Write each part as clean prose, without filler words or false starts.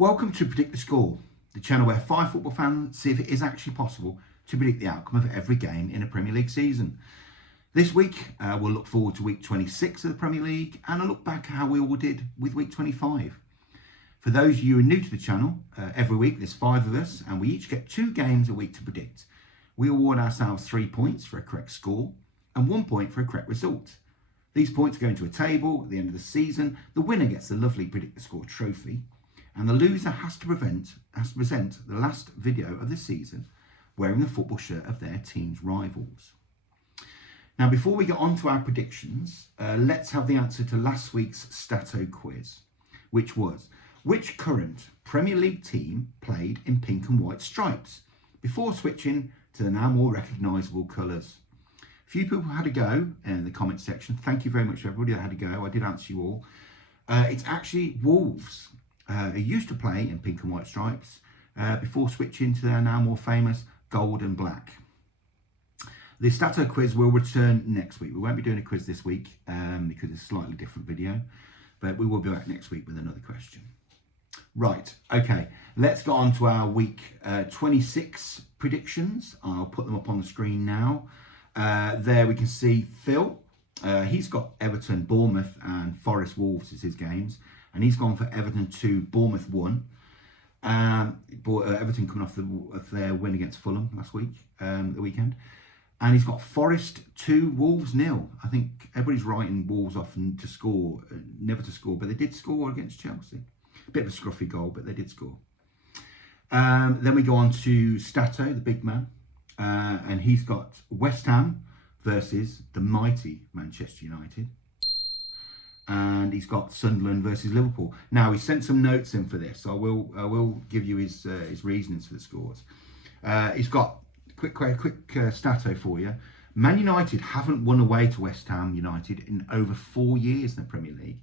Welcome to Predict the Score, the channel where five football fans see if it is actually possible to predict the outcome of every game in a Premier League season. This week, we'll look forward to week 26 of the Premier League and a look back at how we all did with week 25. For those of you who are new to the channel, every week there's five of us and we each get 2 games a week to predict. We award ourselves 3 points for a correct score and 1 point for a correct result. These points go into a table at the end of the season. The winner gets the lovely Predict the Score trophy, and the loser has to present the last video of the season wearing the football shirt of their team's rivals. Now, before we get on to our predictions, let's have the answer to last week's Stato quiz, which was, which current Premier League team played in pink and white stripes before switching to the now more recognisable colours? A few people had a go in the comment section. Thank you very much, everybody that had a go. I did answer you all. It's actually Wolves, who used to play in pink and white stripes before switching to their now more famous gold and black. The Stato quiz will return next week. We won't be doing a quiz this week because it's a slightly different video, but we will be back next week with another question. Right, okay, let's go on to our week 26 predictions. I'll put them up on the screen now. There we can see Phil. He's got Everton, Bournemouth and Forest Wolves as his games, and he's gone for Everton 2, Bournemouth 1. Everton coming off their win against Fulham last week, the weekend. And he's got Forest 2, Wolves 0. I think everybody's writing Wolves often to score, never to score, but they did score against Chelsea. A bit of a scruffy goal, but they did score. Then we go on to Stato, the big man. And he's got West Ham versus the mighty Manchester United. And he's got Sunderland versus Liverpool. Now, he sent some notes in for this, so I will give you his reasonings for the scores. He's got quick Stato for you. Man United haven't won away to West Ham United in over 4 years in the Premier League.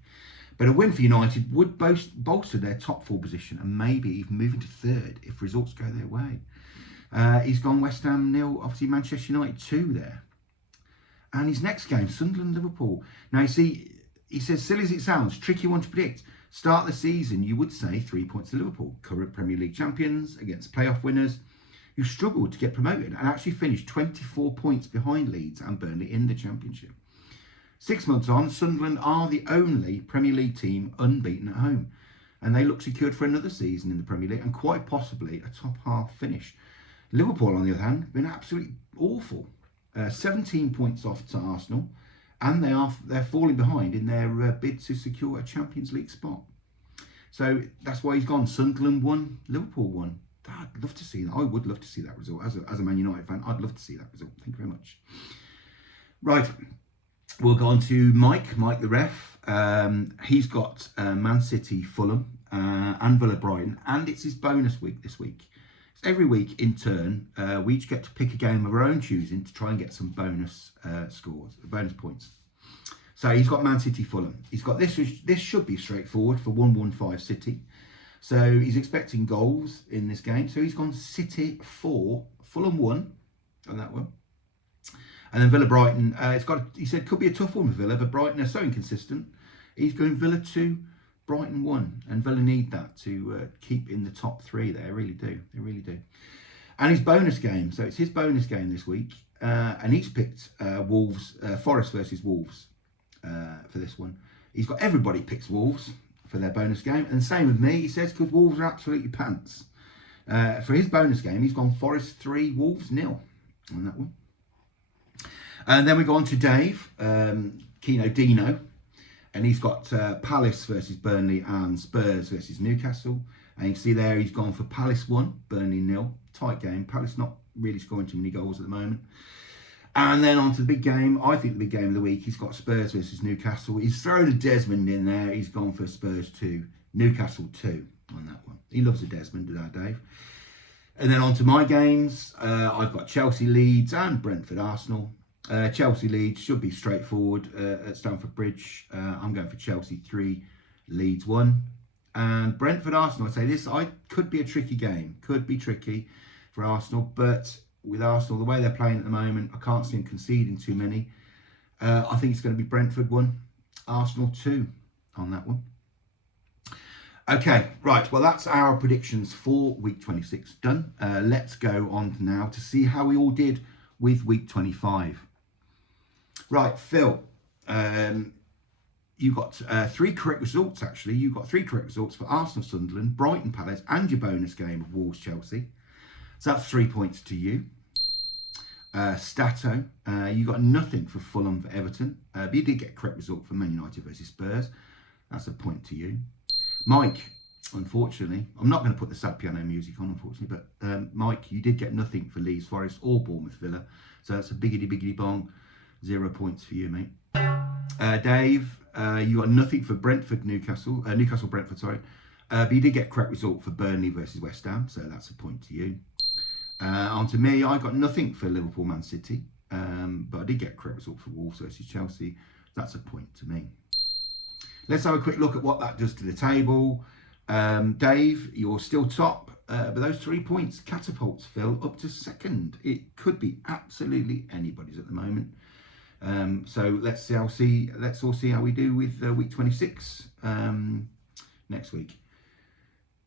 But a win for United would bolster their top 4 position and maybe even move into 3rd if results go their way. He's gone West Ham 0, obviously Manchester United 2 there. And his next game, Sunderland Liverpool. Now, you see, he says, silly as it sounds, tricky one to predict. Start the season, you would say 3 points to Liverpool, current Premier League champions against playoff winners who struggled to get promoted and actually finished 24 points behind Leeds and Burnley in the Championship. 6 months on, Sunderland are the only Premier League team unbeaten at home, and they look secured for another season in the Premier League and quite possibly a top half finish. Liverpool, on the other hand, have been absolutely awful. 17 points off to Arsenal, and they're falling behind in their bid to secure a Champions League spot. So that's why he's gone Sunderland 1, Liverpool 1. I'd love to see that. I would love to see that result. As a Man United fan, I'd love to see that result. Thank you very much. Right, we'll go on to Mike the ref. He's got Man City, Fulham, and Villa Brighton, and it's his bonus week this week. So every week, in turn, we each get to pick a game of our own choosing to try and get some bonus bonus points. So he's got Man City, Fulham. He's got this. This should be straightforward for 1-1-5 City. So he's expecting goals in this game. So he's gone City 4, Fulham 1 on that one. And then Villa Brighton. He said could be a tough one with Villa, but Brighton are so inconsistent. He's going Villa 2, Brighton 1, and Villa need that to keep in the top 3. They really do. They really do. And his bonus game. So it's his bonus game this week, and he's picked Forest versus Wolves for this one. He's got everybody picks Wolves for their bonus game, and same with me. He says because Wolves are absolutely pants. For his bonus game, he's gone Forest 3, Wolves 0 on that one. And then we go on to Dave, Kino Dino. And he's got Palace versus Burnley and Spurs versus Newcastle. And you can see there he's gone for Palace 1, Burnley 0. Tight game. Palace not really scoring too many goals at the moment. And then on to the big game. I think the big game of the week, he's got Spurs versus Newcastle. He's thrown a Desmond in there. He's gone for Spurs 2, Newcastle 2 on that one. He loves a Desmond, does that, Dave? And then on to my games. I've got Chelsea, Leeds and Brentford, Arsenal. Chelsea Leeds should be straightforward at Stamford Bridge. I'm going for Chelsea 3, Leeds 1. And Brentford Arsenal, I'd say this could be a tricky game. Could be tricky for Arsenal, but with Arsenal, the way they're playing at the moment, I can't see them conceding too many. I think it's going to be Brentford 1, Arsenal 2 on that one. Okay, right. Well, that's our predictions for week 26 done. Let's go on now to see how we all did with week 25. Right, Phil, you got 3 correct results, actually. You got 3 correct results for Arsenal, Sunderland, Brighton Palace, and your bonus game of Wolves, Chelsea. So that's 3 points to you. Stato, you got nothing for Fulham, for Everton. But you did get a correct result for Man United versus Spurs. That's a point to you. Mike, unfortunately, I'm not going to put the sad piano music on, unfortunately, but Mike, you did get nothing for Leeds Forest or Bournemouth Villa. So that's a biggity bong. 0 points for you, mate. Dave, you got nothing for Newcastle Brentford, sorry. But you did get a correct result for Burnley versus West Ham, so that's a point to you. On to me, I got nothing for Liverpool Man City, but I did get a correct result for Wolves versus Chelsea. That's a point to me. Let's have a quick look at what that does to the table. Dave, you're still top, but those 3 points catapults Phil up to second. It could be absolutely anybody's at the moment. So let's all see how we do with week 26 next week.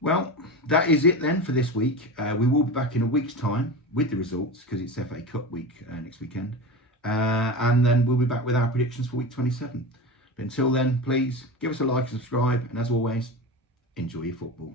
Well, that is it then for this week. We will be back in a week's time with the results because it's FA Cup week next weekend. And then we'll be back with our predictions for week 27. But until then, please give us a like and subscribe. And as always, enjoy your football.